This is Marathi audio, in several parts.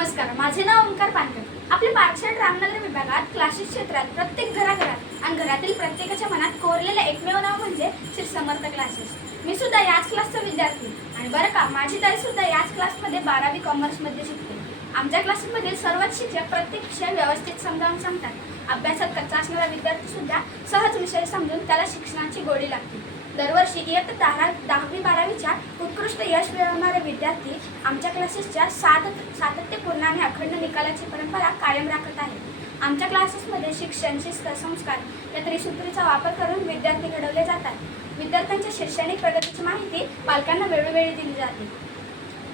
नमस्कार, माझे नाव ओंकार पानकर. आपल्या पाठशाळेत रामनगर विभागात क्लासेस क्षेत्रात प्रत्येक घराघरात आणि घरातील प्रत्येकाच्या मनात कोरलेले एकमेव नाव म्हणजे श्री समर्थ क्लासेस. मी सुद्धा याच क्लासचा विद्यार्थी आणि बरं का, माझी ताई सुद्धा याच क्लासमध्ये 12वी कॉमर्समध्ये शिकते. आमच्या क्लासमधील सर्वच शिक्षक प्रत्येक विषय व्यवस्थित समजावून सांगतात. अभ्यासात कच्चा असणारा विद्यार्थी सुद्धा सहज विषय समजून त्याला शिक्षणाची गोडी लागते. दरवर्षी इयत्ता 10वी-12वीच्या उत्कृष्ट यश मिळवणारे विद्यार्थी आमच्या क्लासेसच्या सातत्यपूर्ण आणि अखंड निकालाची परंपरा कायम राखत आहेत. आमच्या क्लासेसमध्ये शिक्षण, शिस्त, संस्कार या त्रिसूत्रीचा वापर करून विद्यार्थी घडवले जातात. विद्यार्थ्यांच्या शैक्षणिक प्रगतीची माहिती पालकांना वेळोवेळी दिली जाते.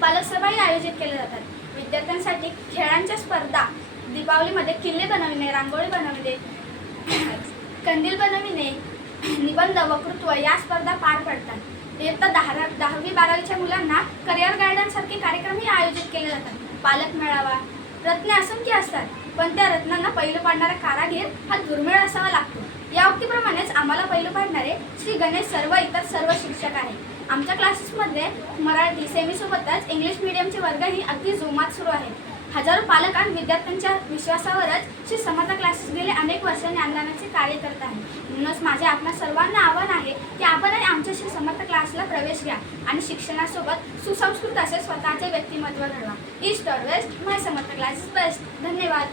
पालक सभाही आयोजित केल्या जातात. विद्यार्थ्यांसाठी खेळांच्या स्पर्धा, दीपावलीमध्ये किल्ले बनविणे, रांगोळी बनविणे, कंदील बनविणे, निबंध, वक्तृत्व या स्पर्धा पार पडतात. इयत्ता 10वी-12वीच्या मुलांना करिअर गायडन्स सारखे कार्यक्रमही आयोजित केले जातात. पालक मेळावा. रत्ने असंख्य असतात, पण त्या रत्नांना पैलू पाडणारा कारागीर हा दुर्मिळ असावा लागतो. या उक्तीप्रमाणेच आम्हाला पैलू पाडणारे श्री गणेश इतर सर्व शिक्षक आहेत. आमच्या क्लासेसमध्ये मराठी सेमीसोबतच इंग्लिश मीडियमचे वर्गही अगदी जोमात सुरू आहेत. हजारो पालक आणि विद्यार्थ्यांच्या विश्वासावरच श्री समर्थ क्लासेस गेले अनेक वर्षांनी ज्ञानाचे कार्य करत आहे. म्हणूनच माझे आपणा सर्वांना आव्हान आहे की आपणही आमच्या श्री समर्थ क्लासला प्रवेश घ्या आणि शिक्षणासोबत सुसंस्कृत असे स्वतःचे व्यक्तिमत्व घडवा. ईस्ट और वेस्ट, माय समर्थ क्लासेस बेस्ट. धन्यवाद.